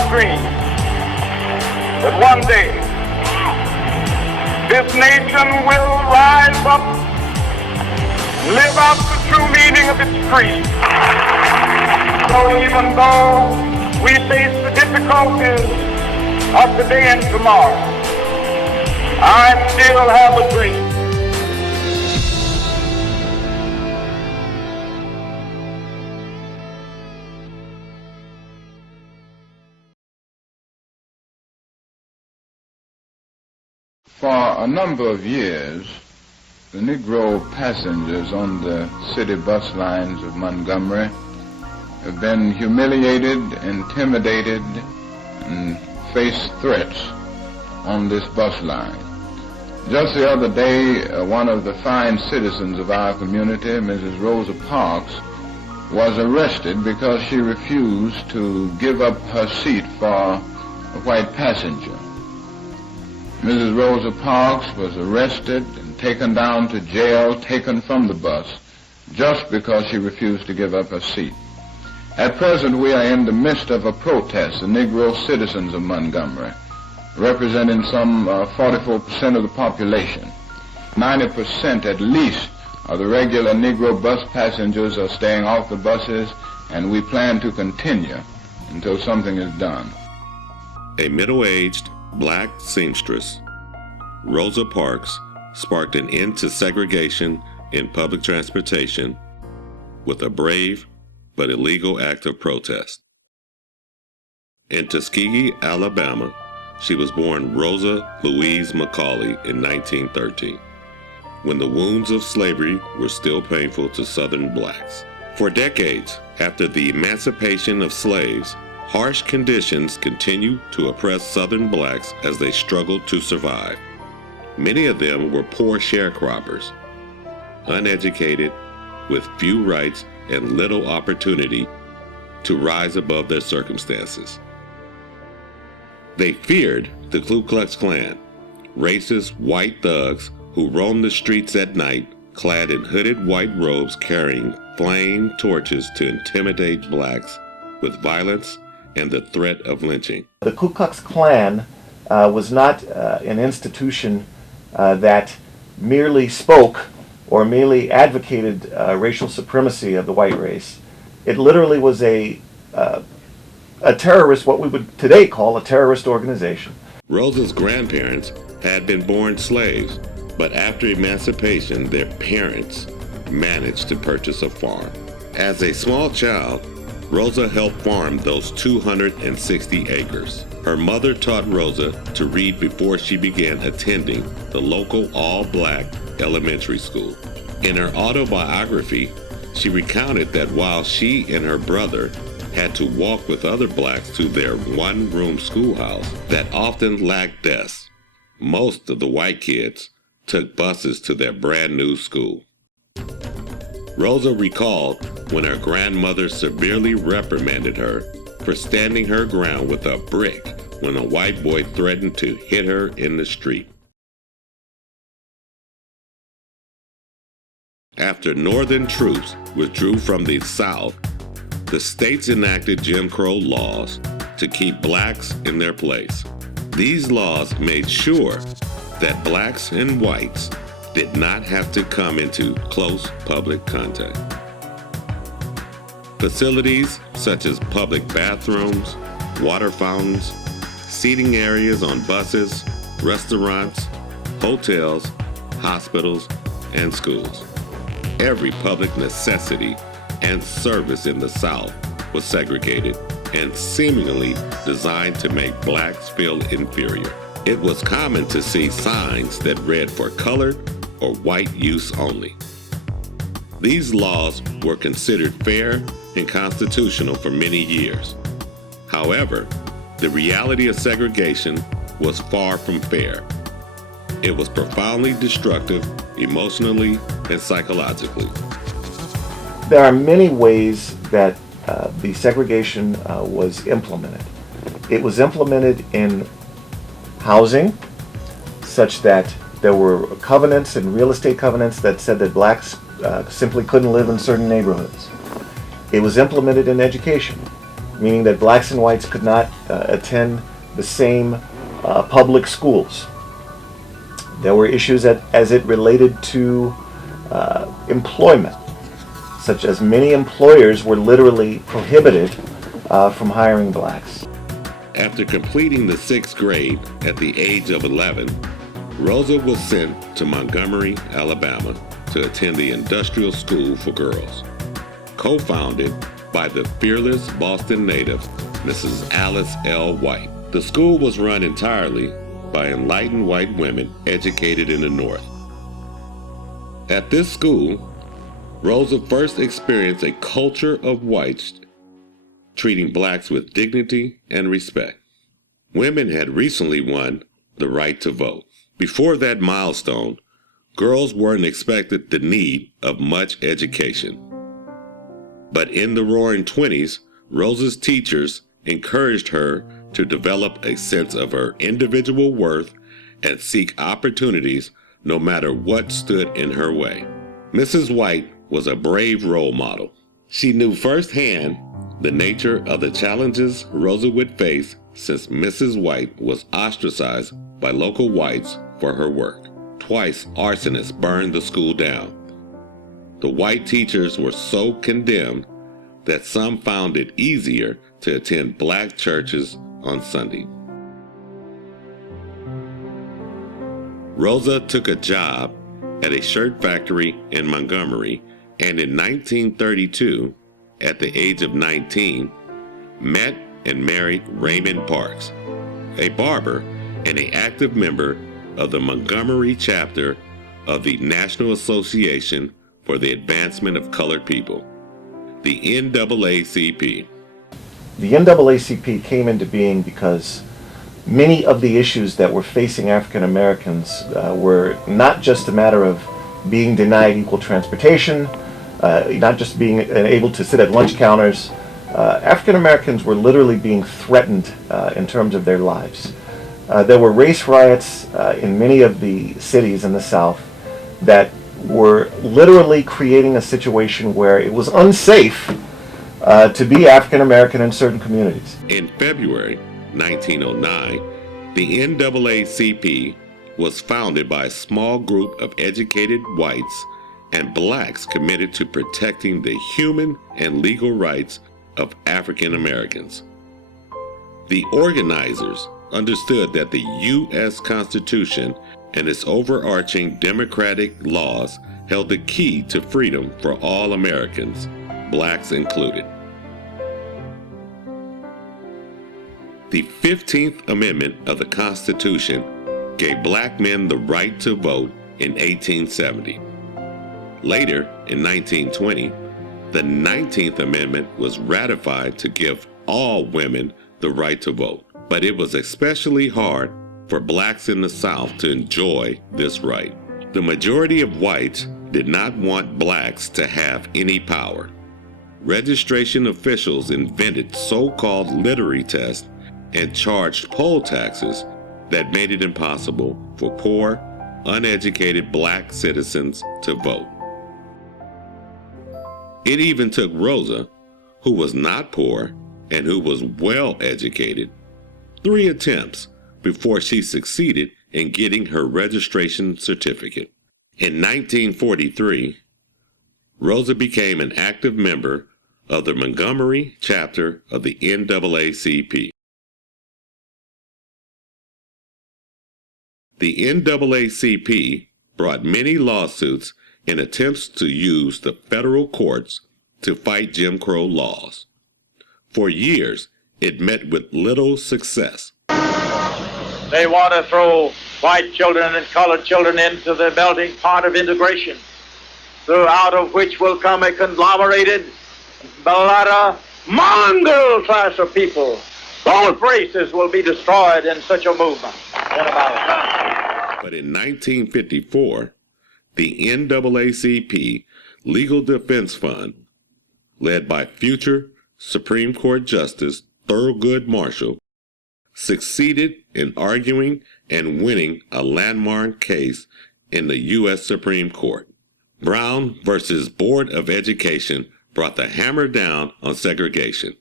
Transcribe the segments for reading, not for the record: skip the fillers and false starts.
a dream that one day this nation will rise up, live out the true meaning of its creed. So even though we face the difficulties of today and tomorrow, I still have a dream. For a number of years, the Negro passengers on the city bus lines of Montgomery have been humiliated, intimidated, and faced threats on this bus line. Just the other day, one of the fine citizens of our community, Mrs. Rosa Parks, was arrested because she refused to give up her seat for a white passenger. Mrs. Rosa Parks was arrested and taken down to jail, taken from the bus, just because she refused to give up her seat. At present, we are in the midst of a protest, the Negro citizens of Montgomery, representing some 44% of the population. 90% at least of the regular Negro bus passengers are staying off the buses, and we plan to continue until something is done. A middle-aged black seamstress, Rosa Parks, sparked an end to segregation in public transportation with a brave but illegal act of protest. In Tuskegee, Alabama, she was born Rosa Louise McCauley in 1913, when the wounds of slavery were still painful to Southern blacks. For decades after the emancipation of slaves, harsh conditions continue to oppress Southern blacks as they struggled to survive. Many of them were poor sharecroppers, uneducated, with few rights and little opportunity to rise above their circumstances. They feared the Ku Klux Klan, racist white thugs who roamed the streets at night, clad in hooded white robes carrying flame torches to intimidate blacks with violence and the threat of lynching. The Ku Klux Klan was not an institution that merely spoke or merely advocated racial supremacy of the white race. It literally was a terrorist, what we would today call a terrorist organization. Rosa's grandparents had been born slaves, but after emancipation, their parents managed to purchase a farm. As a small child, Rosa helped farm those 260 acres. Her mother taught Rosa to read before she began attending the local all-black elementary school. In her autobiography, she recounted that while she and her brother had to walk with other blacks to their one-room schoolhouse that often lacked desks, most of the white kids took buses to their brand new school. Rosa recalled when her grandmother severely reprimanded her for standing her ground with a brick when a white boy threatened to hit her in the street. After Northern troops withdrew from the South, the states enacted Jim Crow laws to keep blacks in their place. These laws made sure that blacks and whites did not have to come into close public contact. Facilities such as public bathrooms, water fountains, seating areas on buses, restaurants, hotels, hospitals, and schools. Every public necessity and service in the South was segregated and seemingly designed to make blacks feel inferior. It was common to see signs that read for colored or white use only. These laws were considered fair and constitutional for many years. However, the reality of segregation was far from fair. It was profoundly destructive emotionally and psychologically. There are many ways that the segregation was implemented. It was implemented in housing, such that there were covenants and real estate covenants that said that blacks simply couldn't live in certain neighborhoods. It was implemented in education. meaning that blacks and whites could not attend the same public schools. There were issues as it related to employment, such as many employers were literally prohibited from hiring blacks. After completing the 6th grade at the age of 11, Rosa was sent to Montgomery, Alabama to attend the Industrial School for Girls, co-founded by the fearless Boston native, Mrs. Alice L. White. The school was run entirely by enlightened white women educated in the North. At this school, Rosa first experienced a culture of whites treating blacks with dignity and respect. Women had recently won the right to vote. Before that milestone, girls weren't expected the need of much education. But in the Roaring 20s, Rosa's teachers encouraged her to develop a sense of her individual worth and seek opportunities no matter what stood in her way. Mrs. White was a brave role model. She knew firsthand the nature of the challenges Rosa would face since Mrs. White was ostracized by local whites for her work. Twice, arsonists burned the school down. The white teachers were so condemned that some found it easier to attend black churches on Sunday. Rosa took a job at a shirt factory in Montgomery, and in 1932, at the age of 19, met and married Raymond Parks, a barber and an active member of the Montgomery chapter of the National Association for the Advancement of Colored People, the NAACP. The NAACP came into being because many of the issues that were facing African Americans were not just a matter of being denied equal transportation, not just being able to sit at lunch counters. African Americans were literally being threatened in terms of their lives. There were race riots in many of the cities in the South that were literally creating a situation where it was unsafe to be African American in certain communities. In February 1909, the NAACP was founded by a small group of educated whites and blacks committed to protecting the human and legal rights of African Americans. The organizers understood that the U.S. Constitution and its overarching democratic laws held the key to freedom for all Americans, blacks included. The 15th Amendment of the Constitution gave black men the right to vote in 1870. Later, in 1920, the 19th Amendment was ratified to give all women the right to vote, but it was especially hard for blacks in the South to enjoy this right. The majority of whites did not want blacks to have any power. Registration officials invented so-called literary tests and charged poll taxes that made it impossible for poor, uneducated black citizens to vote. It even took Rosa, who was not poor and who was well educated, 3 attempts before she succeeded in getting her registration certificate. In 1943, Rosa became an active member of the Montgomery chapter of the NAACP. The NAACP brought many lawsuits in attempts to use the federal courts to fight Jim Crow laws. For years, it met with little success. They want to throw white children and colored children into the melting pot of integration, out of which will come a conglomerated, mongrel class of people. Both races will be destroyed in such a movement in about time. But in 1954, the NAACP Legal Defense Fund, led by future Supreme Court Justice Thurgood Marshall, succeeded in arguing and winning a landmark case in the U.S. Supreme Court. Brown versus Board of Education brought the hammer down on segregation.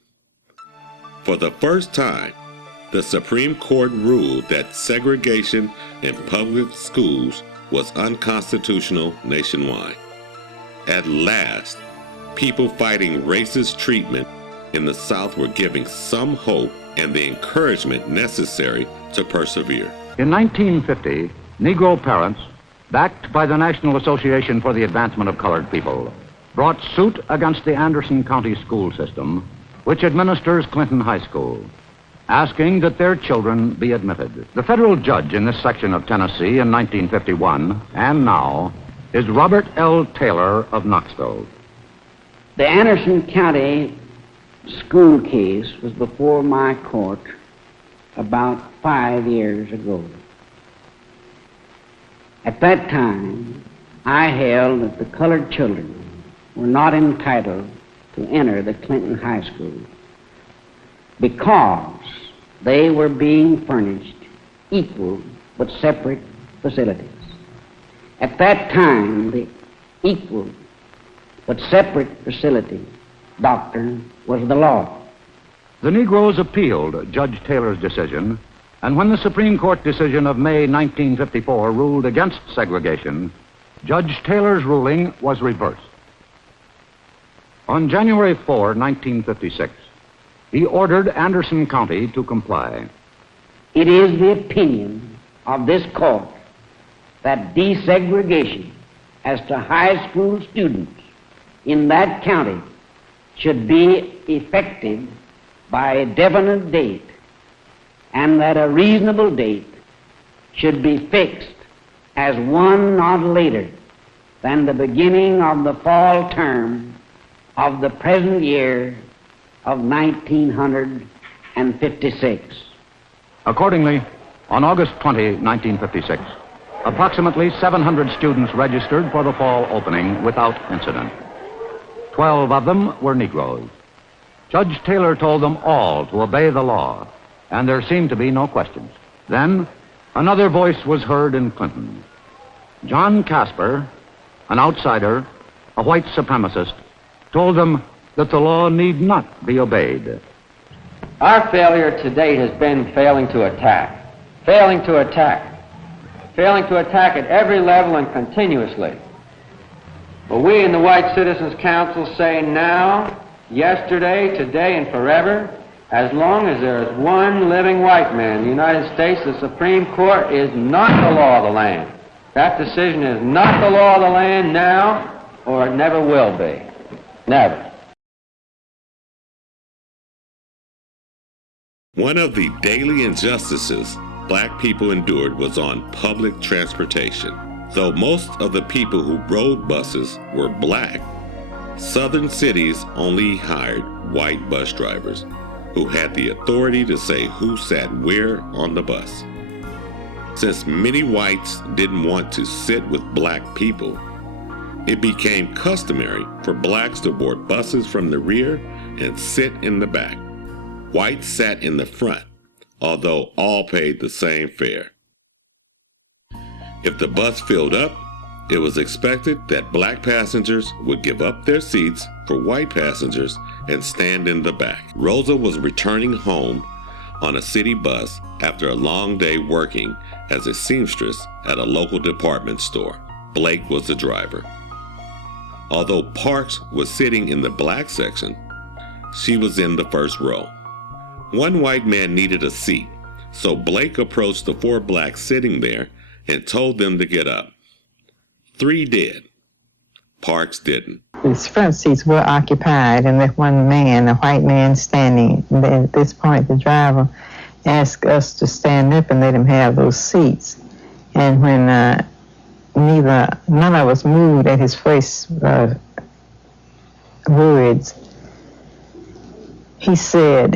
For the first time, the Supreme Court ruled that segregation in public schools was unconstitutional nationwide. At last, people fighting racist treatment in the South were giving some hope and the encouragement necessary to persevere. In 1950, Negro parents, backed by the National Association for the Advancement of Colored People, brought suit against the Anderson County school system, which administers Clinton High School, asking that their children be admitted. The federal judge in this section of Tennessee in 1951 and now is Robert L. Taylor of Knoxville. The Anderson County school case was before my court about 5 years ago. At that time, I held that the colored children were not entitled to enter the Clinton High School because they were being furnished equal but separate facilities. At that time, the equal but separate facility doctrine was the law. The Negroes appealed Judge Taylor's decision, and when the Supreme Court decision of May 1954 ruled against segregation, Judge Taylor's ruling was reversed. On January 4, 1956, he ordered Anderson County to comply. It is the opinion of this court that desegregation as to high school students in that county should be effective by a definite date, and that a reasonable date should be fixed as one not later than the beginning of the fall term of the present year of 1956. Accordingly, on August 20, 1956, approximately 700 students registered for the fall opening without incident. 12 of them were Negroes. Judge Taylor told them all to obey the law, and there seemed to be no questions. Then, another voice was heard in Clinton. John Casper, an outsider, a white supremacist, told them that the law need not be obeyed. Our failure to date has been failing to attack at every level and continuously. But we in the White Citizens Council say now, yesterday, today, and forever, as long as there is one living white man in the United States, the Supreme Court is not the law of the land. That decision is not the law of the land now, or it never will be. Never. One of the daily injustices black people endured was on public transportation. Though most of the people who rode buses were black, southern cities only hired white bus drivers who had the authority to say who sat where on the bus. Since many whites didn't want to sit with black people, it became customary for blacks to board buses from the rear and sit in the back. Whites sat in the front, although all paid the same fare. If the bus filled up, it was expected that black passengers would give up their seats for white passengers and stand in the back. Rosa was returning home on a city bus after a long day working as a seamstress at a local department store. Blake was the driver. Although Parks was sitting in the black section, she was in the first row. One white man needed a seat, so Blake approached the 4 blacks sitting there and told them to get up. 3 did. Parks didn't. His front seats were occupied, and with one man, a white man, standing. At this point, the driver asked us to stand up and let him have those seats. And when none of us moved at his first words, he said,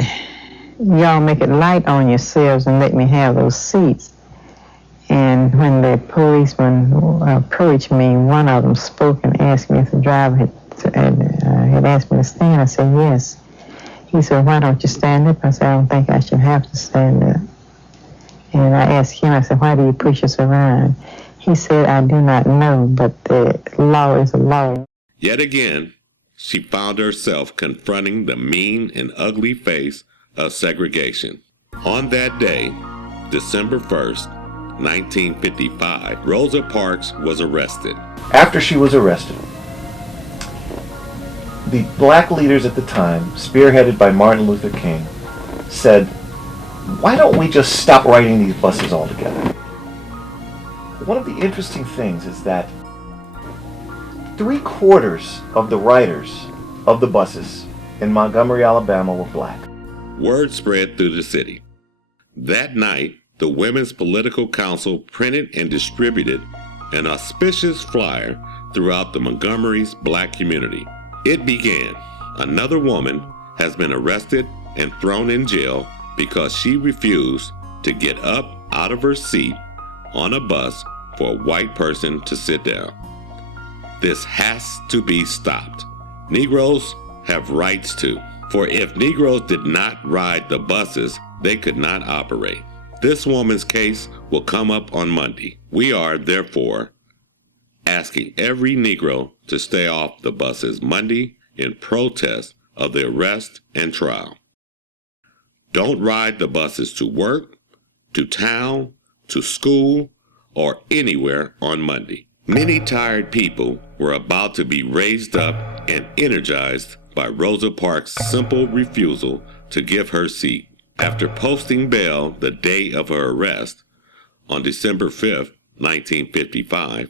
"Y'all make it light on yourselves and let me have those seats." And when the policeman approached me, one of them spoke and asked me if the driver had asked me to stand. I said, yes. He said, "Why don't you stand up?" I said, "I don't think I should have to stand up." And I asked him, I said, "Why do you push us around?" He said, "I do not know, but the law is a law." Yet again, she found herself confronting the mean and ugly face of segregation. On that day, December 1st, 1955, Rosa Parks was arrested. After she was arrested, the black leaders at the time, spearheaded by Martin Luther King, said, why don't we just stop riding these buses altogether? One of the interesting things is that 3/4 of the riders of the buses in Montgomery, Alabama were black. Word spread through the city. That night, the Women's Political Council printed and distributed an auspicious flyer throughout the Montgomery's black community. It began, another woman has been arrested and thrown in jail because she refused to get up out of her seat on a bus for a white person to sit down. This has to be stopped. Negroes have rights too, for if Negroes did not ride the buses, they could not operate. This woman's case will come up on Monday. We are, therefore, asking every Negro to stay off the buses Monday in protest of the arrest and trial. Don't ride the buses to work, to town, to school, or anywhere on Monday. Many tired people were about to be raised up and energized by Rosa Parks' simple refusal to give her seat. After posting bail the day of her arrest, on December 5th, 1955,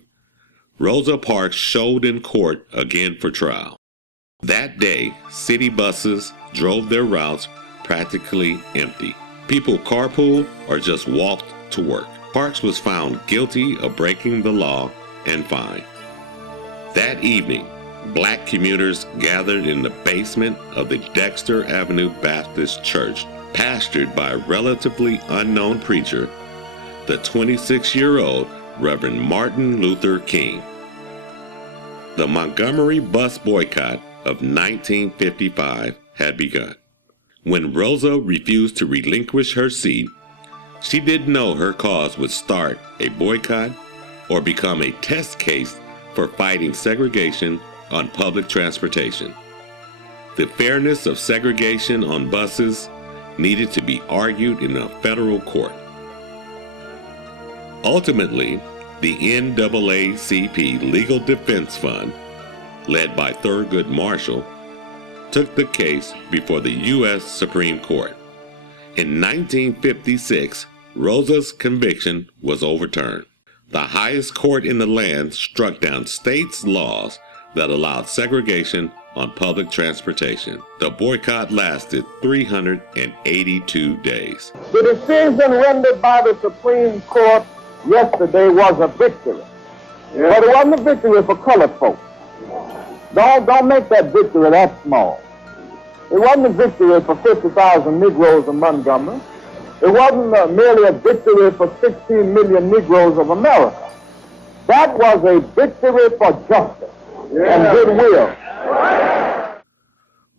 Rosa Parks showed in court again for trial. That day, city buses drove their routes practically empty. People carpooled or just walked to work. Parks was found guilty of breaking the law and fined. That evening, black commuters gathered in the basement of the Dexter Avenue Baptist Church, pastored by a relatively unknown preacher, the 26-year-old Reverend Martin Luther King. The Montgomery bus boycott of 1955 had begun. When Rosa refused to relinquish her seat, she didn't know her cause would start a boycott or become a test case for fighting segregation on public transportation. The fairness of segregation on buses needed to be argued in a federal court. Ultimately, the NAACP Legal Defense Fund, led by Thurgood Marshall, took the case before the U.S. Supreme Court. In 1956, Rosa's conviction was overturned. The highest court in the land struck down states' laws that allowed segregation on public transportation. The boycott lasted 382 days. The decision rendered by the Supreme Court yesterday was a victory. But it wasn't a victory for colored folks. Don't make that victory that small. It wasn't a victory for 50,000 Negroes in Montgomery. It wasn't merely a victory for 16 million Negroes of America. That was a victory for justice and goodwill.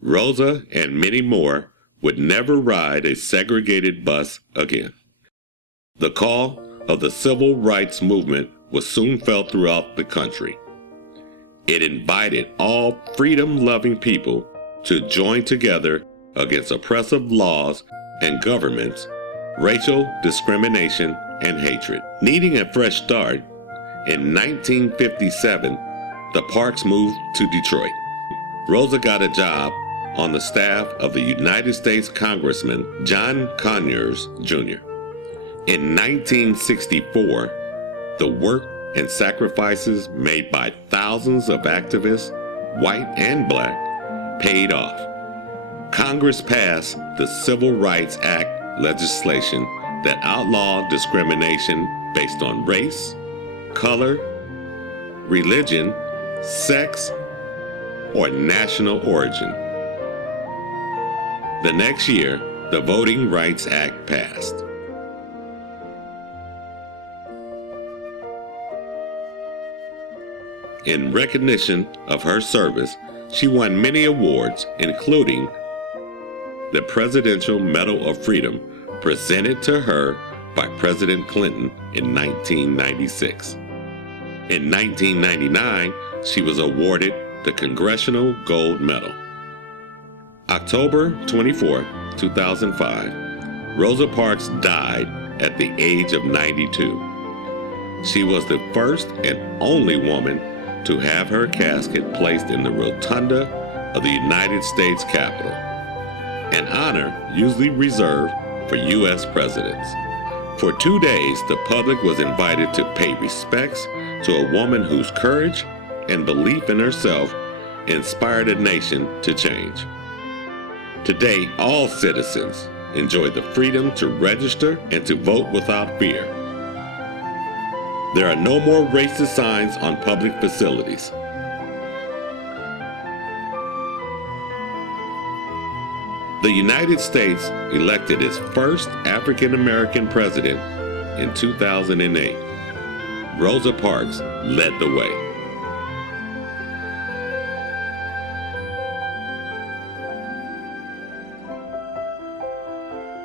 Rosa and many more would never ride a segregated bus again. The call of the civil rights movement was soon felt throughout the country. It invited all freedom-loving people to join together against oppressive laws and governments, racial discrimination, and hatred. Needing a fresh start, in 1957, the Parks moved to Detroit. Rosa got a job on the staff of the United States Congressman John Conyers, Jr. In 1964, the work and sacrifices made by thousands of activists, white and black, paid off. Congress passed the Civil Rights Act legislation that outlawed discrimination based on race, color, religion, sex, or national origin. The next year, the Voting Rights Act passed. In recognition of her service, she won many awards, including the Presidential Medal of Freedom presented to her by President Clinton in 1996. In 1999, she was awarded the Congressional Gold Medal. October 24, 2005, Rosa Parks died at the age of 92. She was the first and only woman to have her casket placed in the rotunda of the United States Capitol, an honor usually reserved for U.S. presidents. For 2 days, the public was invited to pay respects to a woman whose courage and belief in herself inspired a nation to change. Today, all citizens enjoy the freedom to register and to vote without fear. There are no more racist signs on public facilities. The United States elected its first African American president in 2008. Rosa Parks led the way.